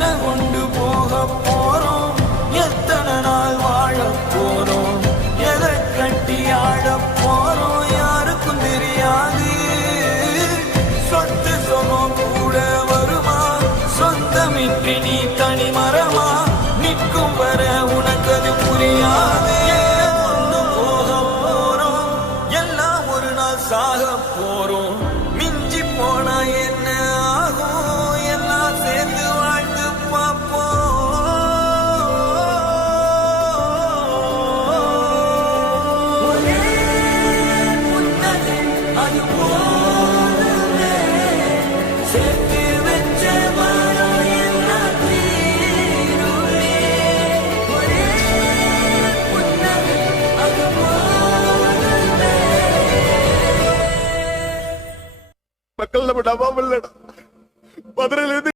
என்ன கொண்டு போக போறோம், எத்தனை நாள் வாழ போறோம், எதை கட்டி ஆட போறோம் யாருக்கும் தெரியாது. சொத்து சொகம் கூட வருமா, சொந்தமின்றி நீ தனி மரமா, நிற்கும் வர உனக்கு அது புரியாது. கொண்டு போக போறோம், எல்லாம் ஒரு நாள் சாக போறோம், மிஞ்சி போனா என்ன ஆகும், எல்லாம் சேர்ந்து வாழ்ந்து பார்ப்போம். அது போதுமே, சேர்த்து வச்ச மரம் எல்லாம் தீருமே. ஒரே புன்னகை அது போதுமே. மக்கள் நம்ம டபாமல் மதுரையில இருந்து